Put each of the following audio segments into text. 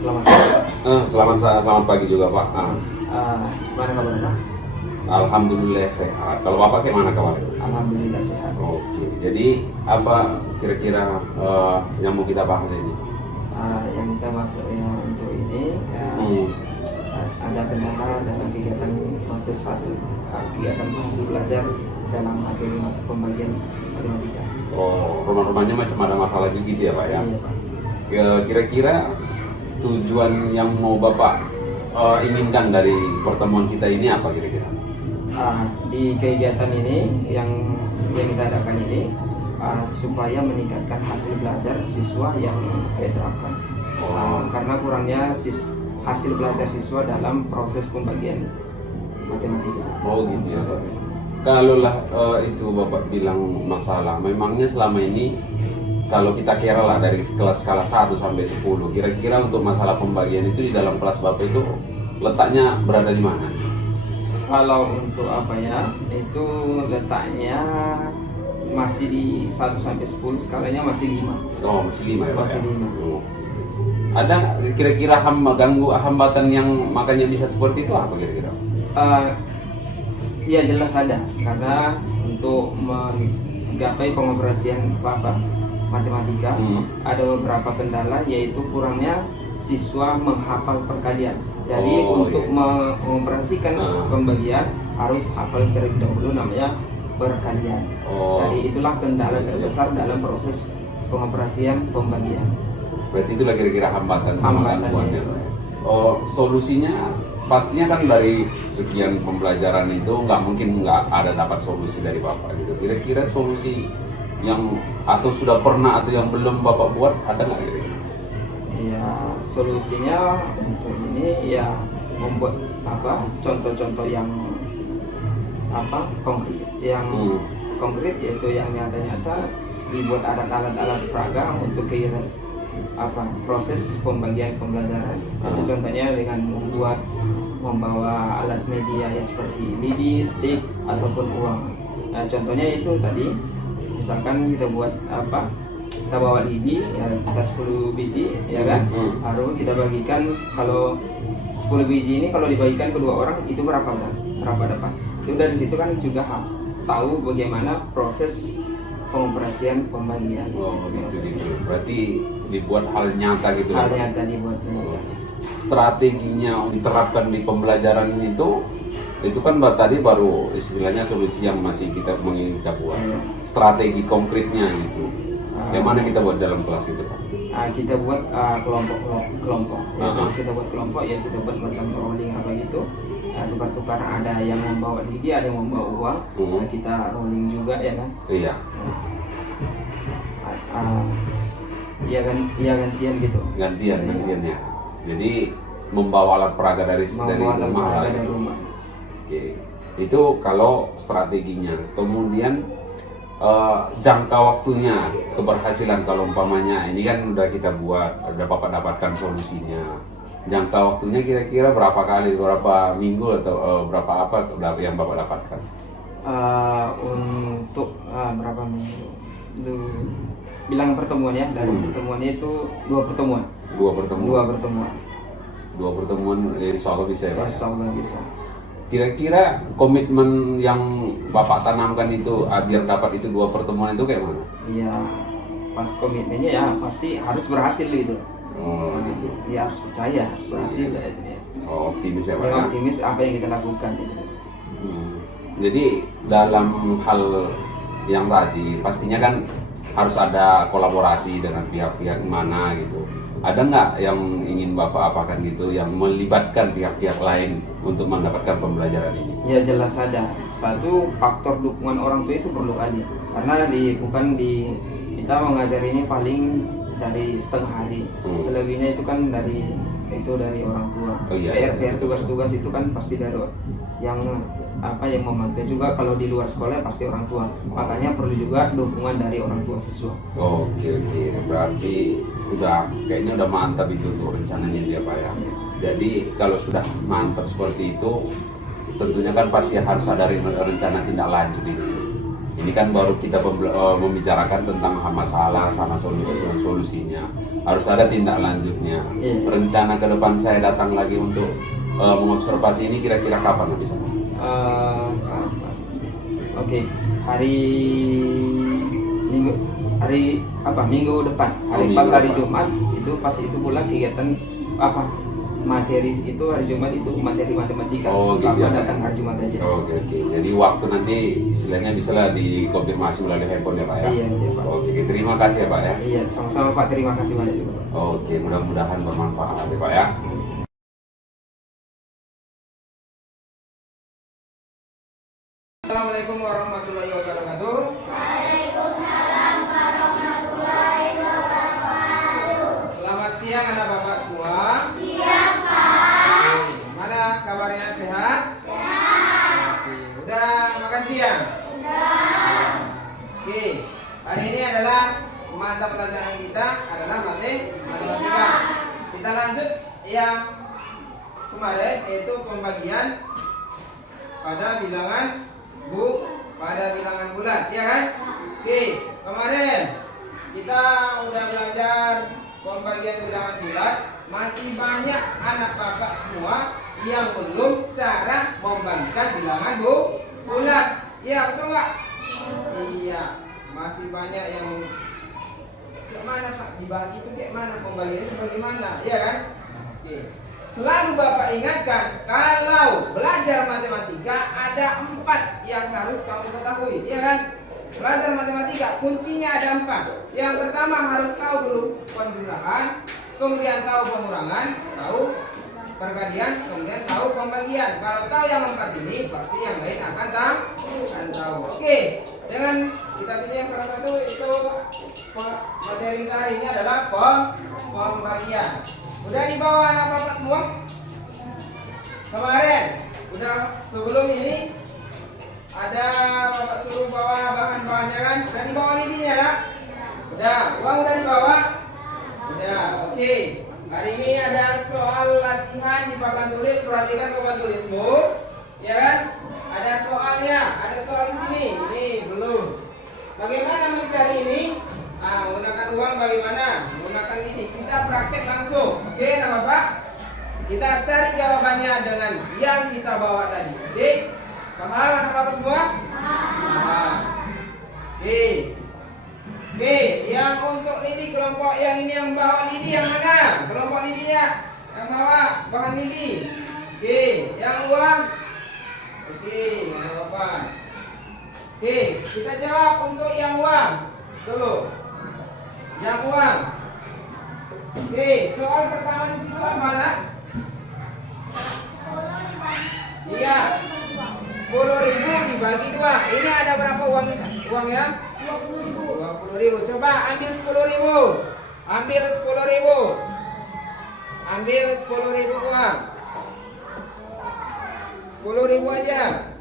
Selamat pagi, Pak. Selamat pagi juga Pak. Gimana kabar, Pak? Alhamdulillah sehat. Kalau Bapak gimana kabarnya? Alhamdulillah sehat. Oke, jadi apa kira-kira yang mau kita bahas ini? Yang kita masuk yang untuk ini ada kendala dalam kegiatan proses kegiatan hasil belajar dalam materi pembagian matematika. Oh, rumah-rumahnya macam ada masalah juga gitu ya Pak ya? Iya, Pak. Kira-kira tujuan yang mau Bapak inginkan dari pertemuan kita ini apa kira-kira? Di kegiatan ini yang kita adakan ini supaya meningkatkan hasil belajar siswa yang saya terapkan. Karena kurangnya hasil belajar siswa dalam proses pembagian matematika. Oh gitu ya. Kalau lah itu Bapak bilang masalah, memangnya selama ini kalau kita kira lah dari kelas skala 1 sampai 10, kira-kira untuk masalah pembagian itu di dalam kelas Bapak itu letaknya berada di mana? Kalau untuk apa ya, itu letaknya masih di 1 sampai 10, skalanya masih 5. Oh, masih 5 ya Pak? Masih 5. Oh. Ada kira-kira hambatan yang makanya bisa seperti itu apa kira-kira? Ya jelas ada, karena untuk menggapai pengoperasian matematika ada beberapa kendala, yaitu kurangnya siswa menghafal perkalian. Jadi untuk mengoperasikan pembagian harus hafal terlebih dahulu namanya perkalian. Jadi itulah kendala terbesar dalam proses pengoperasian pembagian. Berarti itulah kira-kira hambatan Hambatannya. Solusinya pastinya kan dari sekian pembelajaran itu nggak ada dapat solusi dari Bapak gitu. Kira-kira solusi yang atau sudah pernah atau yang belum Bapak buat ada nggak kira-kira? Ya solusinya untuk ini ya membuat contoh-contoh yang konkret, yaitu yang nyata-nyata, dibuat alat peraga untuk kegiatan proses pembagian pembelajaran. Contohnya dengan membawa alat media ya seperti lidi, stick ataupun uang. Nah, contohnya itu tadi misalkan kita buat kita bawa lidi ya, kita 10 biji ya kan, lalu kita bagikan. Kalau 10 biji ini kalau dibagikan kedua orang itu berapa dapat. Itu dari situ kan juga tahu bagaimana proses pengoperasian pembagian. Gitu. Berarti dibuat hal nyata gitu. Hal nyata dibuat nyata. Strateginya diterapkan di pembelajaran itu kan tadi baru istilahnya solusi yang masih kita menginginkan buat. Strategi konkretnya itu. Yang mana kita buat dalam kelas gitu Pak? Kita buat kelompok. Terus kita buat kelompok ya, kita buat macam rolling apa gitu. Tukar-tukar, ada yang membawa lidi, ada yang membawa uang. Kita rolling juga ya kan? Iya. Gantian gitu. Gantiannya. Jadi membawa alat peraga dari rumah. Oke. Itu kalau strateginya. Kemudian jangka waktunya keberhasilan, kalau umpamanya ini kan udah kita buat, udah Bapak dapatkan solusinya. Jangka waktunya kira-kira berapa kali, berapa minggu atau berapa yang Bapak dapatkan? Untuk berapa minggu? Bilang pertemuan ya, dari pertemuannya itu 2 pertemuan. 2 pertemuan insya Allah bisa ya Pak? Insya Allah bisa. Kira-kira komitmen yang Bapak tanamkan itu biar dapat itu 2 pertemuan itu kayak mana? Iya, pas komitmennya ya pasti harus berhasil gitu. Gitu. Ya harus percaya, harus berhasil ya itu ya. Optimis ya Pak? Ya, optimis apa yang kita lakukan gitu. Jadi dalam hal yang tadi pastinya kan harus ada kolaborasi dengan pihak-pihak mana gitu. Ada nggak yang ingin Bapak apakan gitu yang melibatkan pihak-pihak lain untuk mendapatkan pembelajaran ini? Ya jelas ada. Satu, faktor dukungan orang tua itu perlu ada. Karena kita mengajar ini paling dari setengah hari. Selebihnya itu kan dari orang tua. PR tugas-tugas itu kan pasti dari yang membantu juga. Kalau di luar sekolah pasti orang tua. Makanya perlu juga dukungan dari orang tua siswa. Oke. Berarti kayaknya udah mantap itu untuk rencananya dia Pak ya. Jadi kalau sudah mantap seperti itu, tentunya kan pasti harus ada rencana tindak lanjut ini. Ini kan baru kita membicarakan tentang masalah sama solusinya. Harus ada tindak lanjutnya. Iya. Rencana ke depan saya datang lagi untuk mengobservasi ini kira-kira kapan bisa? Oke, minggu depan, pas hari Jumat itu pasti itu pula kegiatan materi itu hari Jumat itu materi matematika. Oh gitu ya. Datang hari Jumat aja. Oke. Jadi waktu nanti istilahnya bisa lah dikonfirmasi melalui handphone ya Pak ya. Iya Pak. Oke, terima kasih ya Pak ya. Iya, sama-sama Pak, terima kasih banyak juga Pak. Oke, mudah-mudahan bermanfaat ya Pak ya. Assalamualaikum warahmatullahi wabarakatuh. Waalaikumsalam warahmatullahi wabarakatuh. Selamat siang anak-bapak semua. Siang, Pak. Mana kabarnya, sehat? Sehat. Oke. Udah makan siang? Udah. Oke. Hari ini adalah mata pelajaran kita adalah matematika. Kita lanjut yang kemarin, yaitu pembagian pada bilangan bulat, ya kan? Oke, kemarin kita udah belajar pembagian bilangan bulat. Masih banyak anak bapak semua yang belum cara membagikan bilangan bulat. Iya, betul nggak? Iya, masih banyak yang kayak mana Pak? Dibagi itu kayak mana, pembagiannya seperti mana? Iya kan? Oke. Selalu Bapak ingatkan, kalau belajar matematika ada 4 yang harus kamu ketahui, ya kan? Belajar matematika kuncinya ada 4. Yang pertama harus tahu dulu penjumlahan, kemudian tahu pengurangan, tahu perkalian, kemudian tahu pembagian. Kalau tahu yang 4 ini, pasti yang lain akan tahu. Oke, dengan kita pilih yang salah satu itu materi hari ini adalah pembagian. Udah di bawah anak bapak semua? Kemarin udah sebelum ini ada bapak suruh bawa bahan-bahannya kan? Udah di bawah lidinya nak? Udah, uang udah di bawah? Udah, oke. Hari ini ada soal latihan di papan tulis, perhatikan papan tulismu, ya kan? Ada soalnya, ada soal di sini. Ini belum. Bagaimana mencari ini? Menggunakan uang bagaimana? Menggunakan ini. Kita praktek langsung. Oke, nah Bapak? Kita cari jawabannya dengan yang kita bawa tadi. Oke? Paham anak Bapak semua? Paham. Oke. Oke, yang untuk lidi kelompok yang ini yang bawa lidi yang mana? Kelompok lidinya yang bawa bahan lidi. Oke, yang uang. Oke, anak Bapak. Oke, kita jawab untuk yang uang dulu. Yang uang. Oke, soal pertama di situ apa nak? Iya. 10.000 dibagi 2. Ini ada berapa uangnya? 20.000. Coba ambil 10.000. Ambil 10.000. Ambil 10.000 uang. 10.000 aja.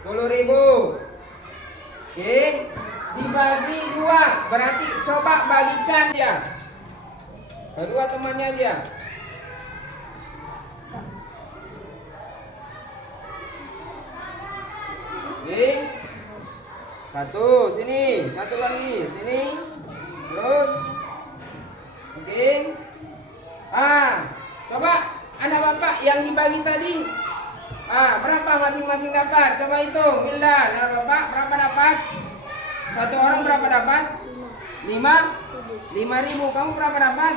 10.000. Oke. Dibagi 2, berarti coba bagikan dia. Kedua temannya aja. Oke. 1, sini, 1 lagi, sini. Terus. Oke. Coba anak bapak yang dibagi tadi. Berapa masing-masing dapat? Coba hitung, Hildan. Anak bapak berapa dapat? Satu orang berapa dapat? 5.000. Kamu berapa dapat?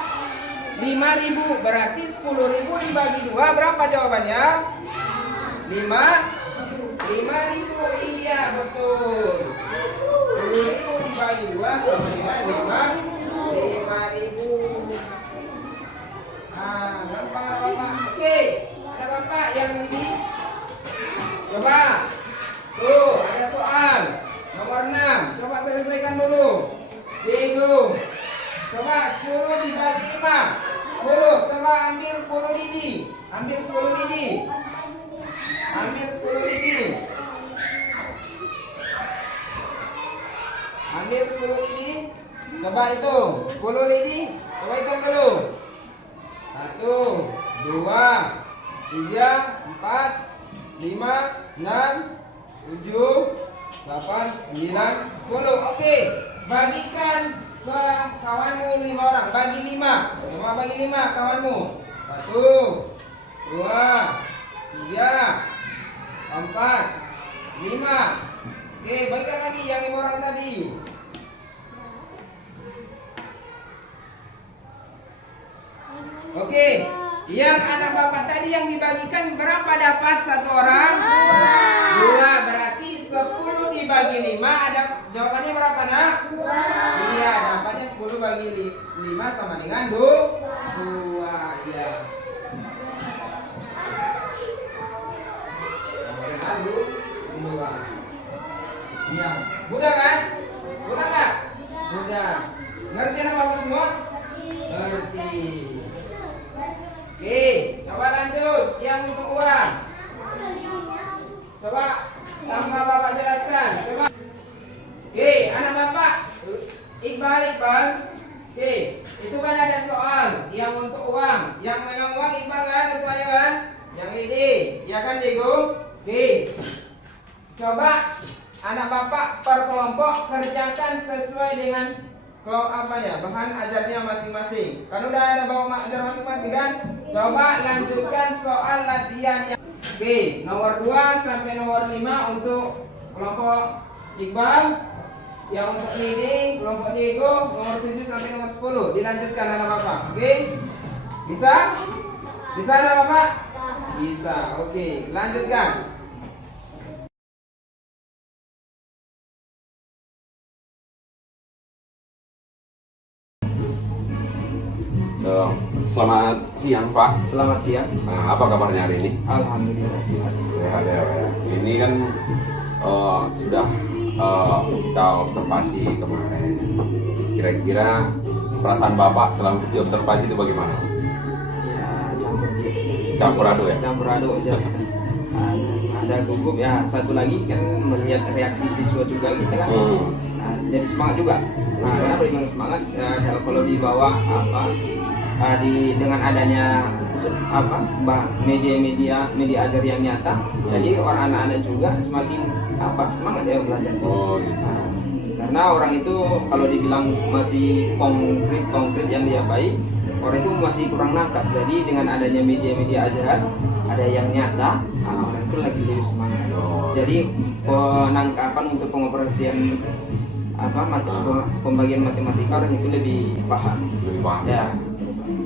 5.000. Berarti 10.000 dibagi 2 berapa jawabannya? 5.000. Iya betul. 10.000 dibagi 2 sama dengan 5.000. Berapa Bapak? Oke. Ada Bapak yang ini. Coba. Tuh, ada soal. Nomor 6, coba selesaikan dulu. Dihitung. Coba 10 dibagi 5. 10, coba ambil 10 lidi. Ambil 10 lidi. Ambil 10 lidi. Ambil 10 lidi. Coba hitung. 10 lidi. Coba hitung dulu. 1, 2, 3, 4, 5, 6, 7, 8, 9, 10. Oke, bagikan ke kawanmu 5 orang. Bagi 5. Coba bagi 5 kawanmu. 1, 2, 3, 4, 5. Oke, bagikan lagi yang 5 orang tadi. Oke, yang anak bapak tadi yang dibagikan berapa dapat satu orang? 2. Berarti 10 dibagi 5 ada jawabannya berapa nak? 2. Iya, dapatnya 10 bagi 5 sama dengan 2. Iya. Lalu 2. Iya. Mudah kan? Mudah nggak? Mudah. Ngerti anak bapak semua? Ngerti. Oke, coba lanjut yang untuk uang. Coba tambah bapak jelaskan. Coba. Oke, anak bapak Iqbal. Oke, itu kan ada soal yang untuk uang. Yang megang uang Iqbal kan, ketuanya kan? Yang ini, ya kan Diego? Oke, coba anak bapak per kelompok kerjakan sesuai dengan bahan ajarnya masing-masing. Kan udah ada bawa ajar masing-masing kan? Coba lanjutkan soal latihan yang Oke, nomor 2 sampai nomor 5 untuk kelompok Iqbal. Yang untuk ini kelompok Diego nomor 7 sampai nomor 10. Dilanjutkan anak bapak. Oke? Bisa? Bisa anak bapak? Bisa. Oke, lanjutkan. Selamat siang Pak. Selamat siang. Nah, apa kabarnya hari ini? Alhamdulillah sehat. Sehat ya Pak. Ini kan sudah kita observasi kemarin. Kira-kira perasaan Bapak selama diobservasi itu bagaimana? Ya, Campur aduk ya? Campur aduk aja. Ada gugup ya. Satu lagi kan melihat reaksi siswa juga kita kan. Jadi semangat juga. Kenapa bilang semangat? Kalau dibawa dengan adanya media ajar yang nyata, jadi orang anak-anak juga semakin semangat ya belajar. Gitu. Karena orang itu kalau dibilang masih konkret yang dia baik, orang itu masih kurang nangkap. Jadi dengan adanya media ajaran, ada yang nyata, orang itu lagi lebih semangat. Jadi penangkapan untuk pengoperasian pembagian matematika orang itu lebih paham. Ya.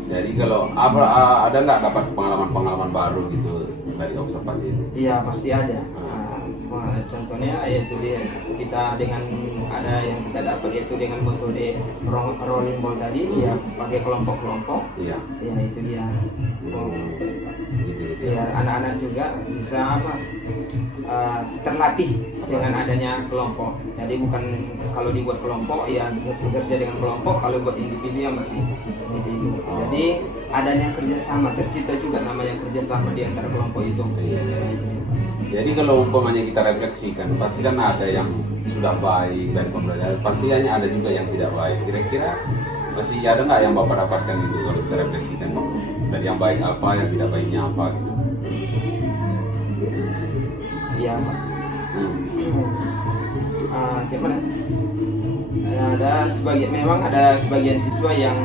Jadi kalau ada nggak dapat pengalaman baru gitu dari observasi itu? Iya pasti ada. Contohnya yaitu kita dengan ada yang kita dapat yaitu dengan metode rolling ball tadi, ya pakai kelompok-kelompok. Iya. Ya itu dia. Ya anak-anak juga bisa terlatih dengan adanya kelompok. Jadi bukan kalau dibuat kelompok ya bekerja dengan kelompok, kalau buat individu ya masih individu. Jadi adanya kerjasama, tercipta juga namanya kerjasama di antara kelompok itu. Jadi kalau umpamanya kita refleksikan, pasti kan ada yang sudah baik dari pembelajaran, pasti hanya ada juga yang tidak baik. Kira-kira masih ada nggak yang Bapak dapatkan gitu kalau kita refleksikan dari yang baik apa, yang tidak baiknya apa gitu? Iya Pak. Gimana? Memang ada sebagian siswa yang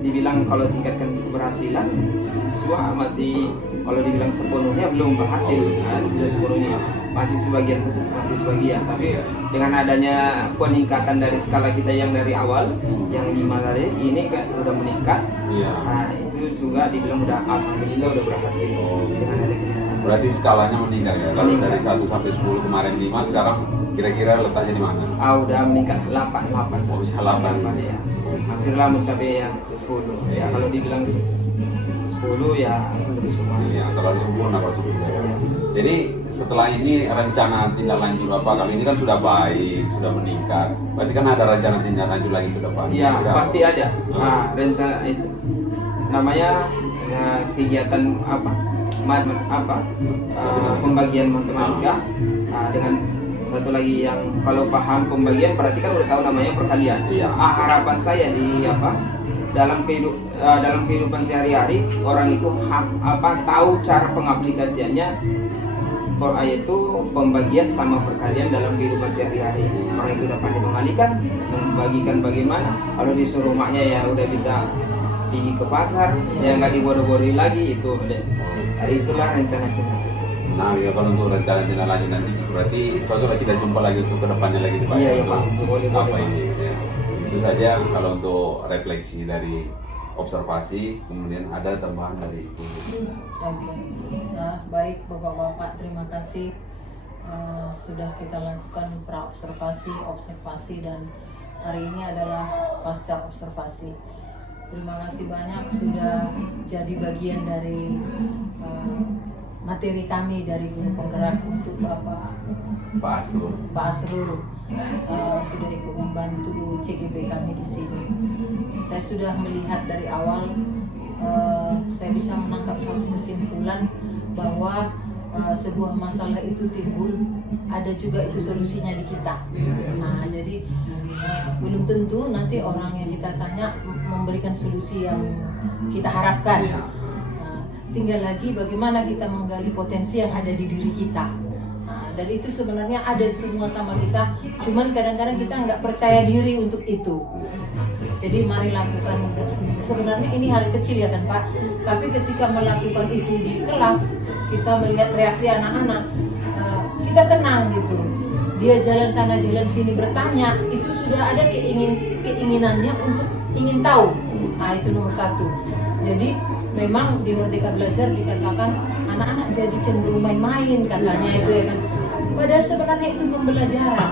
dibilang kalau tingkatkan keberhasilan, siswa masih kalau dibilang sepenuhnya belum berhasil, belum sepenuhnya masih sebagian. Tapi dengan adanya peningkatan dari skala kita yang dari awal, yang 5 tadi ini kan udah meningkat. Nah itu juga dibilang udah alhamdulillah udah berhasil dengan ada kegiatan. Berarti skalanya meningkat ya? Kalau dari 1 sampai 10 kemarin 5, sekarang kira-kira letaknya di mana? Udah meningkat 8. Oh, bisa 8 ya. Akhirnya mencapai yang 10. Ya kalau dibilang 10 ya lebih semua. Iya, terlalu sempurna kalau 10 ya. Jadi setelah ini rencana tindak lanjut Bapak kali ini kan sudah baik, sudah meningkat. Pasti kan ada rencana tindak lanjut lagi ke depan. Iya, pasti ada. Rencana itu namanya kegiatan pembagian matematika. Dengan satu lagi yang kalau paham pembagian berarti kan udah tahu namanya perkalian. Iya. Harapan saya di dalam kehidupan sehari-hari orang itu tahu cara pengaplikasiannya yaitu pembagian sama perkalian dalam kehidupan sehari-hari. Orang itu dapat mengalihkan, membagikan bagaimana. Kalau disuruh maknya ya udah bisa pergi ke pasar, ya nggak dibodoh-bodohin lagi itu. Hari itulah rencana kita. Nah, ya kalau untuk rencana tindak lanjut nanti berarti cocok kita jumpa lagi untuk kedepannya lagi Pak. Iya, Pak. Boleh, Apa Pak. ini? Ya. Itu saja kalau untuk refleksi dari observasi, kemudian ada tambahan dari Ibu. Oke, nah baik Bapak-Bapak, terima kasih sudah kita lakukan observasi dan hari ini adalah pasca observasi. Terima kasih banyak sudah jadi bagian dari materi kami dari guru penggerak untuk Pak Asrul. Pak Asrul sudah ikut membantu CGB kami di sini. Saya sudah melihat dari awal, saya bisa menangkap satu kesimpulan bahwa sebuah masalah itu timbul, ada juga itu solusinya di kita. Nah, jadi belum tentu nanti orang yang kita tanya memberikan solusi yang kita harapkan. Tinggal lagi bagaimana kita menggali potensi yang ada di diri kita. Dan itu sebenarnya ada semua sama kita, cuman kadang-kadang kita nggak percaya diri untuk itu. Jadi mari lakukan, sebenarnya ini hal kecil ya kan Pak, tapi ketika melakukan itu di kelas, kita melihat reaksi anak-anak, kita senang gitu. Dia jalan sana jalan sini bertanya, itu sudah ada keinginannya untuk ingin tahu. Nah itu nomor satu. Jadi memang di Merdeka Belajar dikatakan anak-anak jadi cenderung main-main katanya itu ya kan. Padahal sebenarnya itu pembelajaran.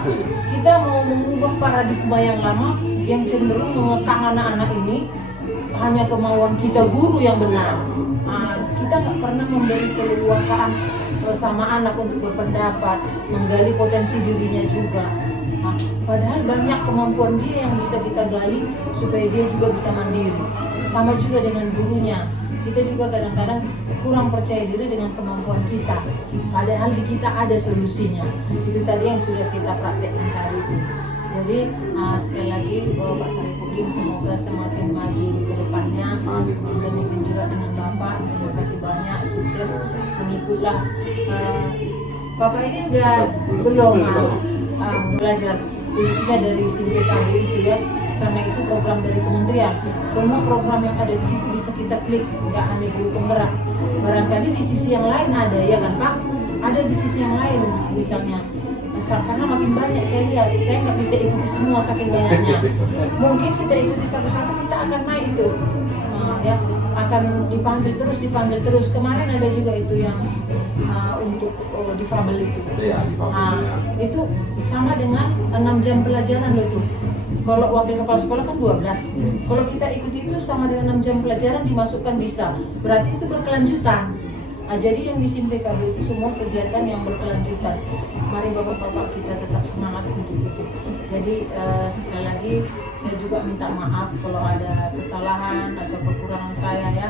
Kita mau mengubah paradigma yang lama yang cenderung mengekang anak-anak ini hanya kemauan kita guru yang benar. Kita nggak pernah memberi keleluasaan sama anak untuk berpendapat, menggali potensi dirinya juga. Padahal banyak kemampuan dia yang bisa kita gali supaya dia juga bisa mandiri. Sama juga dengan gurunya. Kita juga kadang-kadang kurang percaya diri dengan kemampuan kita. Padahal di kita ada solusinya. Itu tadi yang sudah kita praktekkan tadi itu. Jadi sekali lagi Pak Sarifudin semoga semakin maju ke depannya. Demikian juga dengan Bapak. Terima kasih banyak, sukses, mengikutlah. Bapak ini udah belum belajar khususnya dari SIMPKB itu ya. Karena itu program dari kementerian, semua program yang ada di situ bisa kita klik, nggak hanya guru penggerak. Barangkali di sisi yang lain ada ya kan Pak, ada di sisi yang lain misalnya, karena makin banyak saya lihat, saya nggak bisa ikuti semua saking banyaknya. Mungkin kita ikuti satu-satu kita akan naik itu, ya akan dipanggil terus. Kemarin ada juga itu yang untuk difabel itu. Iya, difabel. Itu sama dengan 6 jam pelajaran loh itu. Kalau wakil kepala sekolah kan 12. Kalau kita ikuti itu sama dengan 6 jam pelajaran dimasukkan bisa. Berarti itu berkelanjutan. Jadi yang di SIMPKB itu semua kegiatan yang berkelanjutan. Mari bapak-bapak kita tetap semangat untuk itu. Jadi sekali lagi saya juga minta maaf kalau ada kesalahan atau kekurangan saya ya.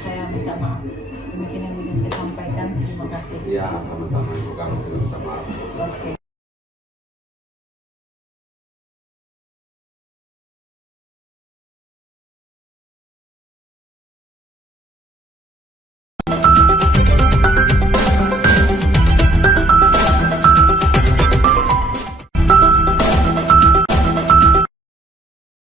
Saya minta maaf. Demikian yang bisa saya sampaikan. Terima kasih. Iya, sama-sama. Kami juga minta maaf. Oke.